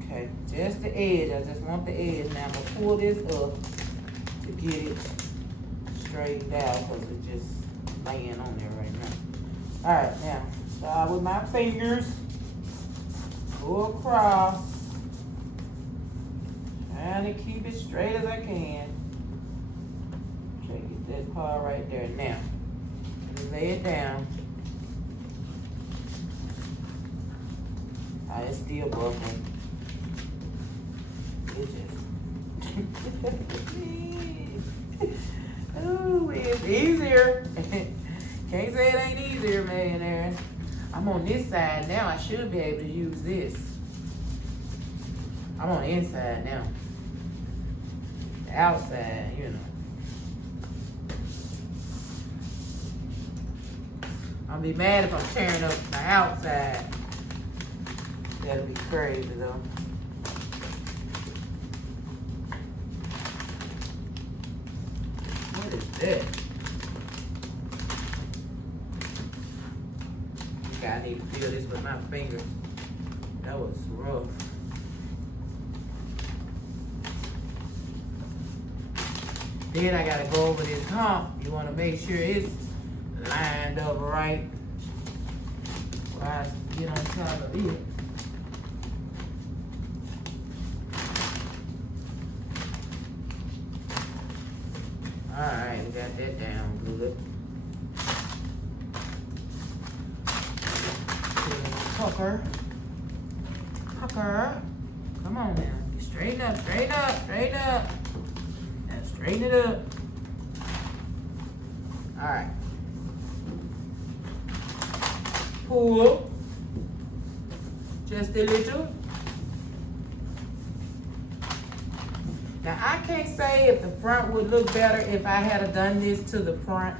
Okay, just the edge. I just want the edge. Now I'm gonna pull this up to get it straightened out, because it's just laying on there right now. All right, now start with my fingers. Go across. Trying to keep it straight as I can. Okay, get that part right there. Now, lay it down. Oh, it's still bubbling. It's just. Oh, it's easier. Can't say it ain't easier, millionaires. I'm on this side now. I should be able to use this. I'm on the inside now. The outside, you know. I'll be mad if I'm tearing up my outside. That'll be crazy though. What is that? I need to feel this with my fingers. That was rough. Then I gotta go over this hump. You wanna make sure it's lined up right. While I get on top of it. Alright, we got that down good. Hooker. Come on now. Straighten up. Now straighten it up. Alright. Pull. Just a little. Now I can't say if the front would look better if I had done this to the front.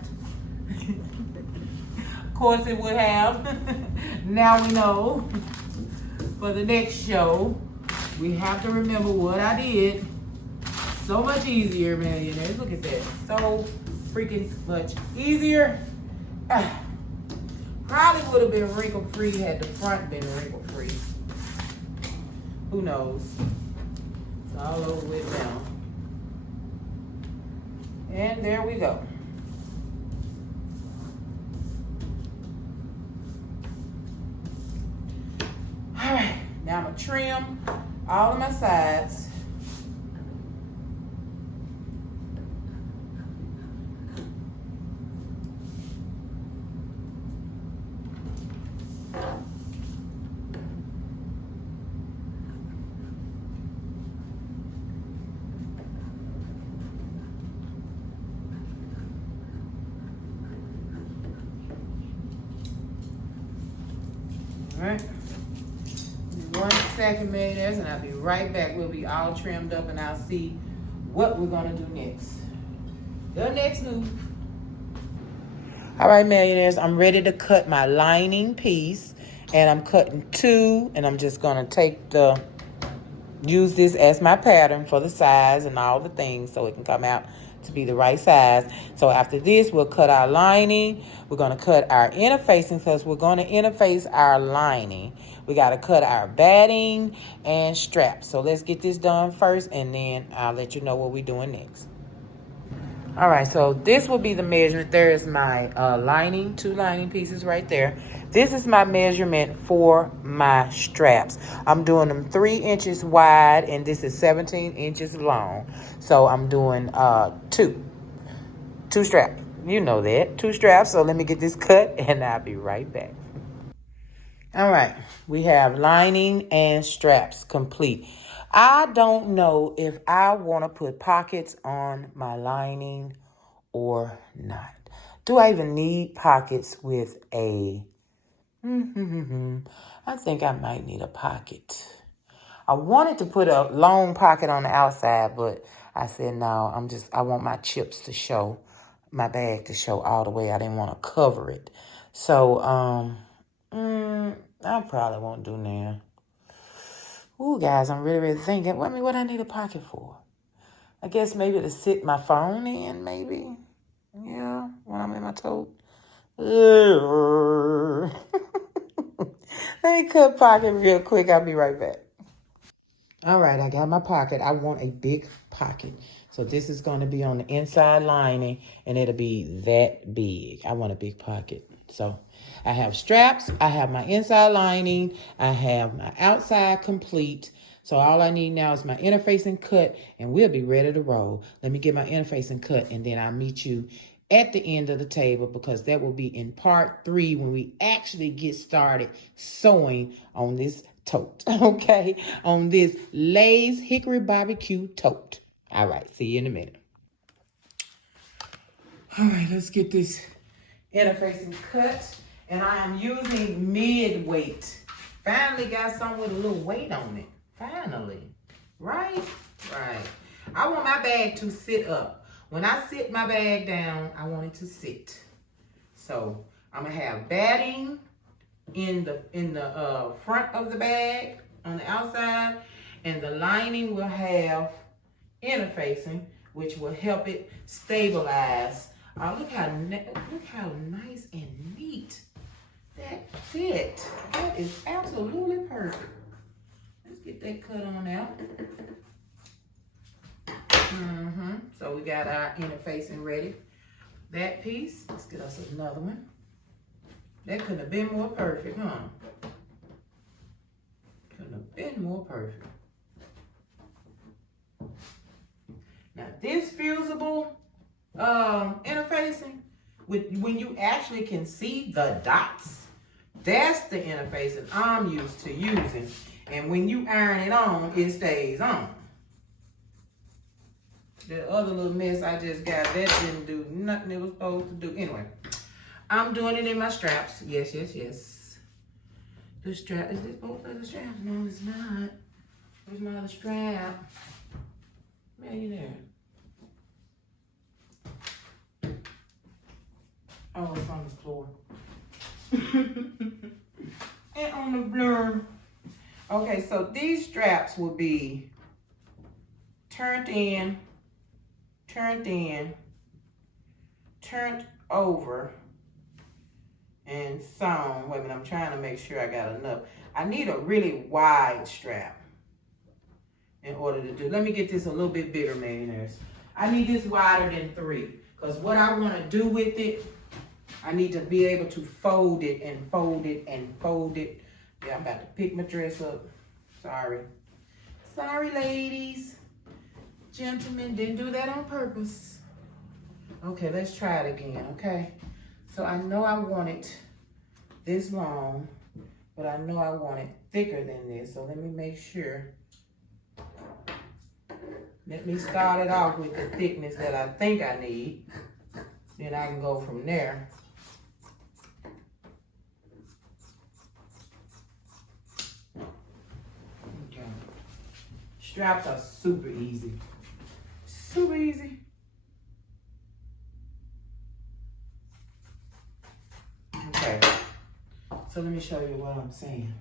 Of course it would have. Now we know. For the next show, we have to remember what I did. So much easier, millionaires. Look at that. So freaking much easier. Probably would have been wrinkle-free had the front been wrinkle-free. Who knows? It's all over with now. And there we go. All right, now I'm gonna trim all of my sides. All right. 1 second, millionaires, and I'll be right back. We'll be all trimmed up, and I'll see what we're gonna do next. The next move. All right, millionaires, I'm ready to cut my lining piece, and I'm cutting 2, and I'm just gonna use this as my pattern for the size and all the things so it can come out to be the right size. So after this, we'll cut our lining. We're gonna cut our interfacing because we're gonna interface our lining. We gotta cut our batting and straps. So let's get this done first, and then I'll let you know what we're doing next. All right, so this will be the measurement. There is my lining, 2 lining pieces right there. This is my measurement for my straps. I'm doing them 3 inches wide, and this is 17 inches long. So I'm doing two straps. You know that, 2 straps. So let me get this cut, and I'll be right back. All right, we have lining and straps complete. I don't know if I want to put pockets on my lining or not. Do I even need pockets with a... I think I might need a pocket. I wanted to put a long pocket on the outside, but I said, no, I want my chips to show, my bag to show all the way. I didn't want to cover it. So, I probably won't do now. Ooh, guys, I'm really thinking. What I need a pocket for? I guess maybe to sit my phone in, maybe. Yeah, when I'm in my tote. Let me cut pocket real quick. I'll be right back. All right, I got my pocket. I want a big pocket. So this is going to be on the inside lining, and it'll be that big. I want a big pocket. So I have straps. I have my inside lining. I have my outside complete. So all I need now is my interfacing cut, and we'll be ready to roll. Let me get my interfacing cut, and then I'll meet you at the end of the table, because that will be in part 3 when we actually get started sewing on this tote, okay? On this Lay's Hickory BBQ tote. All right, see you in a minute. All right, let's get this interfacing cut. And I am using mid-weight. Finally got something with a little weight on it. Finally. Right? Right. I want my bag to sit up. When I sit my bag down, I want it to sit. So I'm gonna have batting in the front of the bag on the outside, and the lining will have interfacing, which will help it stabilize. Look how nice and neat that fit. That is absolutely perfect. Let's get that cut on out. So we got our interfacing ready. That piece, let's get us another one. That couldn't have been more perfect, huh? Couldn't have been more perfect. Now this fusible interfacing, when you actually can see the dots, that's the interfacing I'm used to using. And when you iron it on, it stays on. The other little mess I just got, that didn't do nothing it was supposed to do. Anyway, I'm doing it in my straps. Yes. The strap, is this both of the straps? No, it's not. Where's my other strap? Where you there? Oh, it's on the floor. And on the floor. Okay, so these straps will be turned in, turned over, and sewn. Wait a minute, I'm trying to make sure I got enough. I need a really wide strap in order to do. Let me get this a little bit bigger, millionaires. I need this wider than 3, because what I want to do with it, I need to be able to fold it and fold it and fold it. Yeah, I'm about to pick my dress up. Sorry, ladies. Gentlemen, didn't do that on purpose. Okay, let's try it again, okay? So I know I want it this long, but I know I want it thicker than this. So let me make sure. Let me start it off with the thickness that I think I need. Then I can go from there. Okay. Straps are super easy. Super easy. Okay. So let me show you what I'm saying.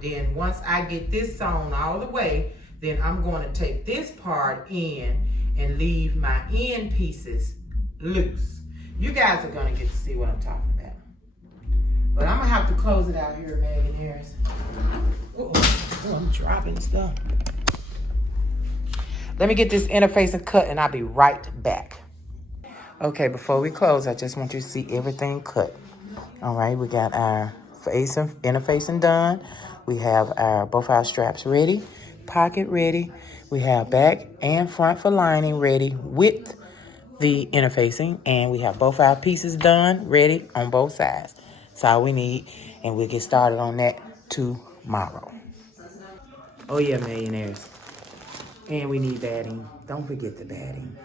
Then once I get this sewn all the way, then I'm going to take this part in and leave my end pieces loose. You guys are going to get to see what I'm talking about. But I'm gonna have to close it out here, millionaires. Oh, I'm dropping stuff. Let me get this interfacing cut and I'll be right back. Okay, before we close, I just want you to see everything cut. All right, we got our interfacing done. We have both our straps ready, pocket ready. We have back and front for lining ready with the interfacing. And we have both our pieces done, ready on both sides. That's all we need. And we'll get started on that tomorrow. Oh yeah, millionaires. And we need batting. Don't forget the batting.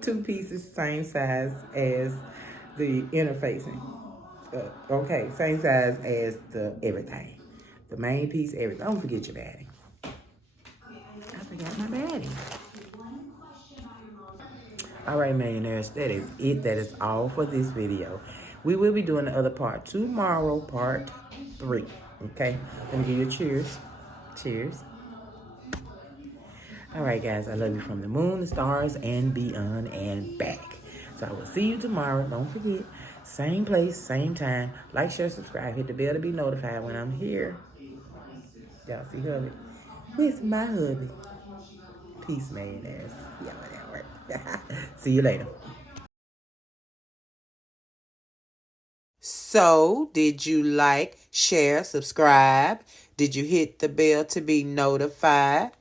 2 pieces, same size as the interfacing. Okay, same size as the everything. The main piece, everything. Don't forget your batting. I forgot my batting. All right, millionaires, that is it. That is all for this video. We will be doing the other part tomorrow, part 3. Okay, let me give you a cheers. Cheers. All right, guys, I love you from the moon, the stars, and beyond and back. So I will see you tomorrow. Don't forget, same place, same time. Like, share, subscribe. Hit the bell to be notified when I'm here. Y'all see hubby? Where's my hubby? Peace, millionaires. Yeah, that worked. See you later. So, did you like, share, subscribe? Did you hit the bell to be notified?